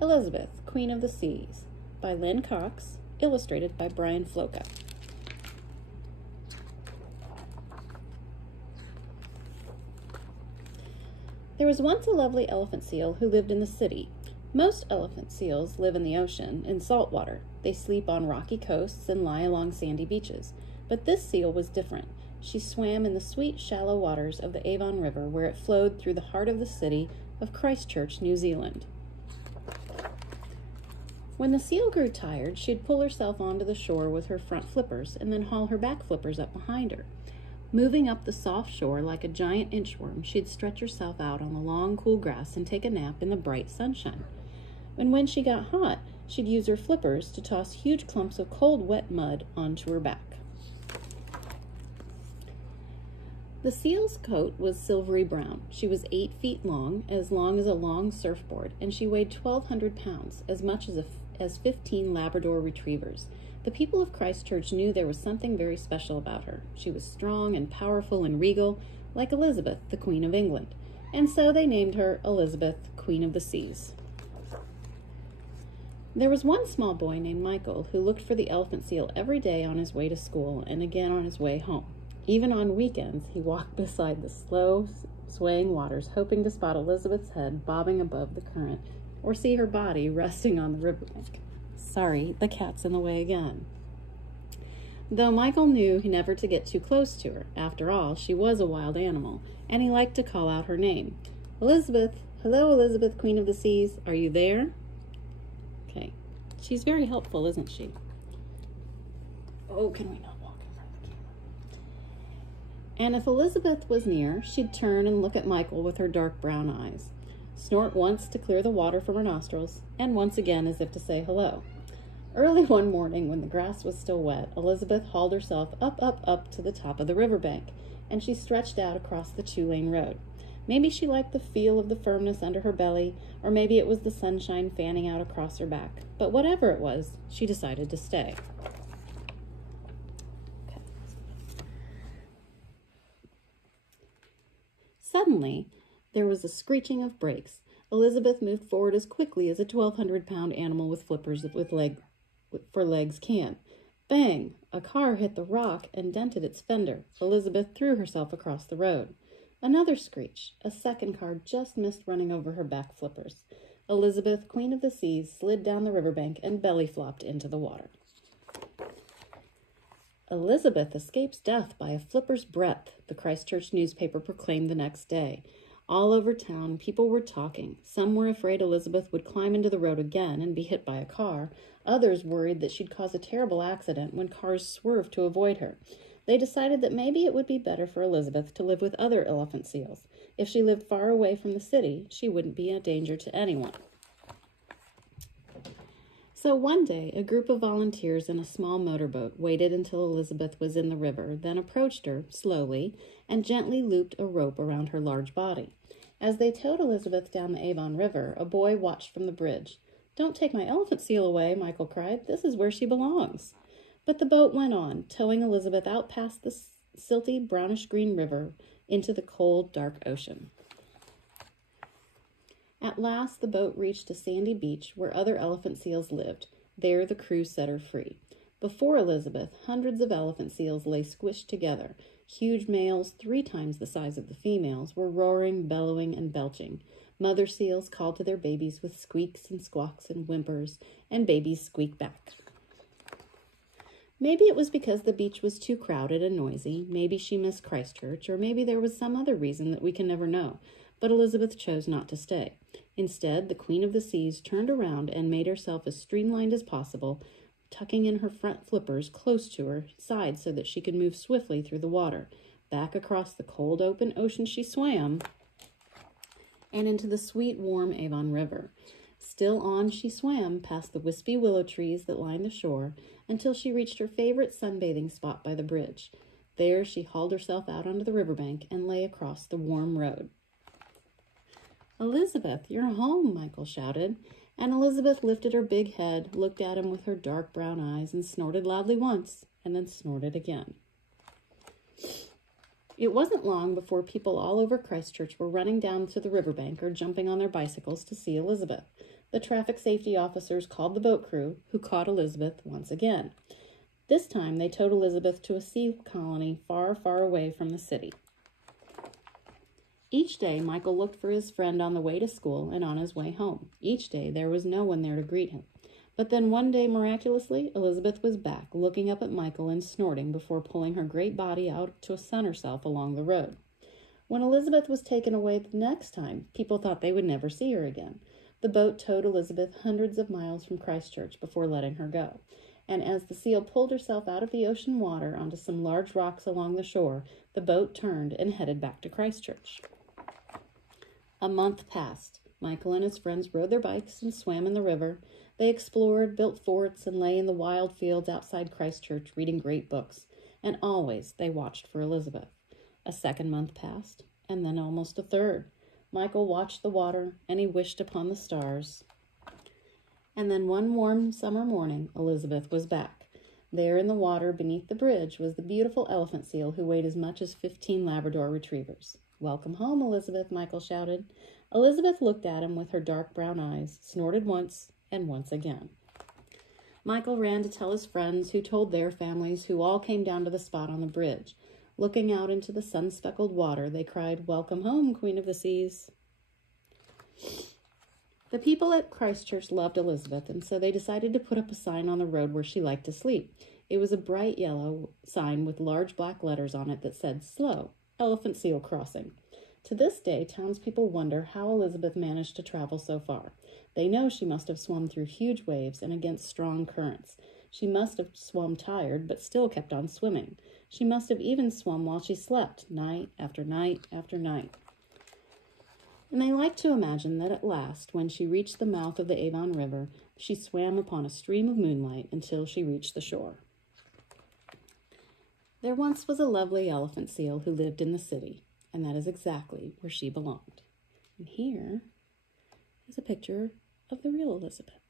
Elizabeth, Queen of the Seas, by Lynn Cox, illustrated by Brian Floca. There was once a lovely elephant seal who lived in the city. Most elephant seals live in the ocean, in salt water. They sleep on rocky coasts and lie along sandy beaches. But this seal was different. She swam in the sweet, shallow waters of the Avon River, where it flowed through the heart of the city of Christchurch, New Zealand. When the seal grew tired, she'd pull herself onto the shore with her front flippers and then haul her back flippers up behind her. Moving up the soft shore like a giant inchworm, she'd stretch herself out on the long, cool grass and take a nap in the bright sunshine. And when she got hot, she'd use her flippers to toss huge clumps of cold, wet mud onto her back. The seal's coat was silvery brown. She was 8 feet long as a long surfboard, and she weighed 1,200 pounds, as much as 15 Labrador retrievers. The people of Christchurch knew there was something very special about her. She was strong and powerful and regal, like Elizabeth, the Queen of England, and so they named her Elizabeth, Queen of the Seas. There was one small boy named Michael who looked for the elephant seal every day on his way to school and again on his way home. Even on weekends, he walked beside the slow, swaying waters, hoping to spot Elizabeth's head bobbing above the current or see her body resting on the riverbank. Sorry, the cat's in the way again. Though Michael knew never to get too close to her. After all, she was a wild animal, and he liked to call out her name. Elizabeth, hello, Elizabeth, Queen of the Seas, are you there? Okay, she's very helpful, isn't she? Oh, can we not walk in front of the camera? And if Elizabeth was near, she'd turn and look at Michael with her dark brown eyes, snort once to clear the water from her nostrils, and once again as if to say hello. Early one morning, when the grass was still wet, Elizabeth hauled herself up to the top of the riverbank, and she stretched out across the 2-lane road. Maybe she liked the feel of the firmness under her belly, or maybe it was the sunshine fanning out across her back. But whatever it was, she decided to stay. Okay. Suddenly, there was a screeching of brakes. Elizabeth moved forward as quickly as a 1,200-pound animal with flippers for legs can. Bang! A car hit the rock and dented its fender. Elizabeth threw herself across the road. Another screech. A second car just missed running over her back flippers. Elizabeth, Queen of the Seas, slid down the riverbank and belly flopped into the water. Elizabeth escapes death by a flipper's breadth, the Christchurch newspaper proclaimed the next day. All over town, people were talking. Some were afraid Elizabeth would climb into the road again and be hit by a car. Others worried that she'd cause a terrible accident when cars swerved to avoid her. They decided that maybe it would be better for Elizabeth to live with other elephant seals. If she lived far away from the city, she wouldn't be a danger to anyone. So one day, a group of volunteers in a small motorboat waited until Elizabeth was in the river, then approached her, slowly, and gently looped a rope around her large body. As they towed Elizabeth down the Avon River, a boy watched from the bridge. "Don't take my elephant seal away," Michael cried. "This is where she belongs." But the boat went on, towing Elizabeth out past the silty, brownish-green river into the cold, dark ocean. At last, the boat reached a sandy beach where other elephant seals lived. There, the crew set her free. Before Elizabeth, hundreds of elephant seals lay squished together. Huge males, 3 times the size of the females, were roaring, bellowing, and belching. Mother seals called to their babies with squeaks and squawks and whimpers, and babies squeaked back. Maybe it was because the beach was too crowded and noisy. Maybe she missed Christchurch, or maybe there was some other reason that we can never know. But Elizabeth chose not to stay. Instead, the Queen of the Seas turned around and made herself as streamlined as possible, tucking in her front flippers close to her side so that she could move swiftly through the water. Back across the cold, open ocean she swam, and into the sweet, warm Avon River. Still on she swam past the wispy willow trees that lined the shore until she reached her favorite sunbathing spot by the bridge. There she hauled herself out onto the riverbank and lay across the warm road. "Elizabeth, you're home," Michael shouted, and Elizabeth lifted her big head, looked at him with her dark brown eyes, and snorted loudly once, and then snorted again. It wasn't long before people all over Christchurch were running down to the riverbank or jumping on their bicycles to see Elizabeth. The traffic safety officers called the boat crew, who caught Elizabeth once again. This time, they towed Elizabeth to a sea colony far, far away from the city. Each day, Michael looked for his friend on the way to school and on his way home. Each day, there was no one there to greet him. But then one day, miraculously, Elizabeth was back, looking up at Michael and snorting before pulling her great body out to sun herself along the road. When Elizabeth was taken away the next time, people thought they would never see her again. The boat towed Elizabeth hundreds of miles from Christchurch before letting her go. And as the seal pulled herself out of the ocean water onto some large rocks along the shore, the boat turned and headed back to Christchurch. A month passed. Michael and his friends rode their bikes and swam in the river. They explored, built forts, and lay in the wild fields outside Christchurch reading great books. And always they watched for Elizabeth. A second month passed, and then almost a third. Michael watched the water, and he wished upon the stars. And then one warm summer morning, Elizabeth was back. There in the water beneath the bridge was the beautiful elephant seal who weighed as much as 15 Labrador retrievers. "Welcome home, Elizabeth," Michael shouted. Elizabeth looked at him with her dark brown eyes, snorted once, and once again. Michael ran to tell his friends, who told their families, who all came down to the spot on the bridge. Looking out into the sun-speckled water, they cried, "Welcome home, Queen of the Seas." The people at Christchurch loved Elizabeth, and so they decided to put up a sign on the road where she liked to sleep. It was a bright yellow sign with large black letters on it that said, "Slow, Elephant Seal Crossing." To this day, townspeople wonder how Elizabeth managed to travel so far. They know she must have swum through huge waves and against strong currents. She must have swum tired, but still kept on swimming. She must have even swum while she slept, night after night after night. And they like to imagine that at last, when she reached the mouth of the Avon River, she swam upon a stream of moonlight until she reached the shore. There once was a lovely elephant seal who lived in the city, and that is exactly where she belonged. And here is a picture of the real Elizabeth.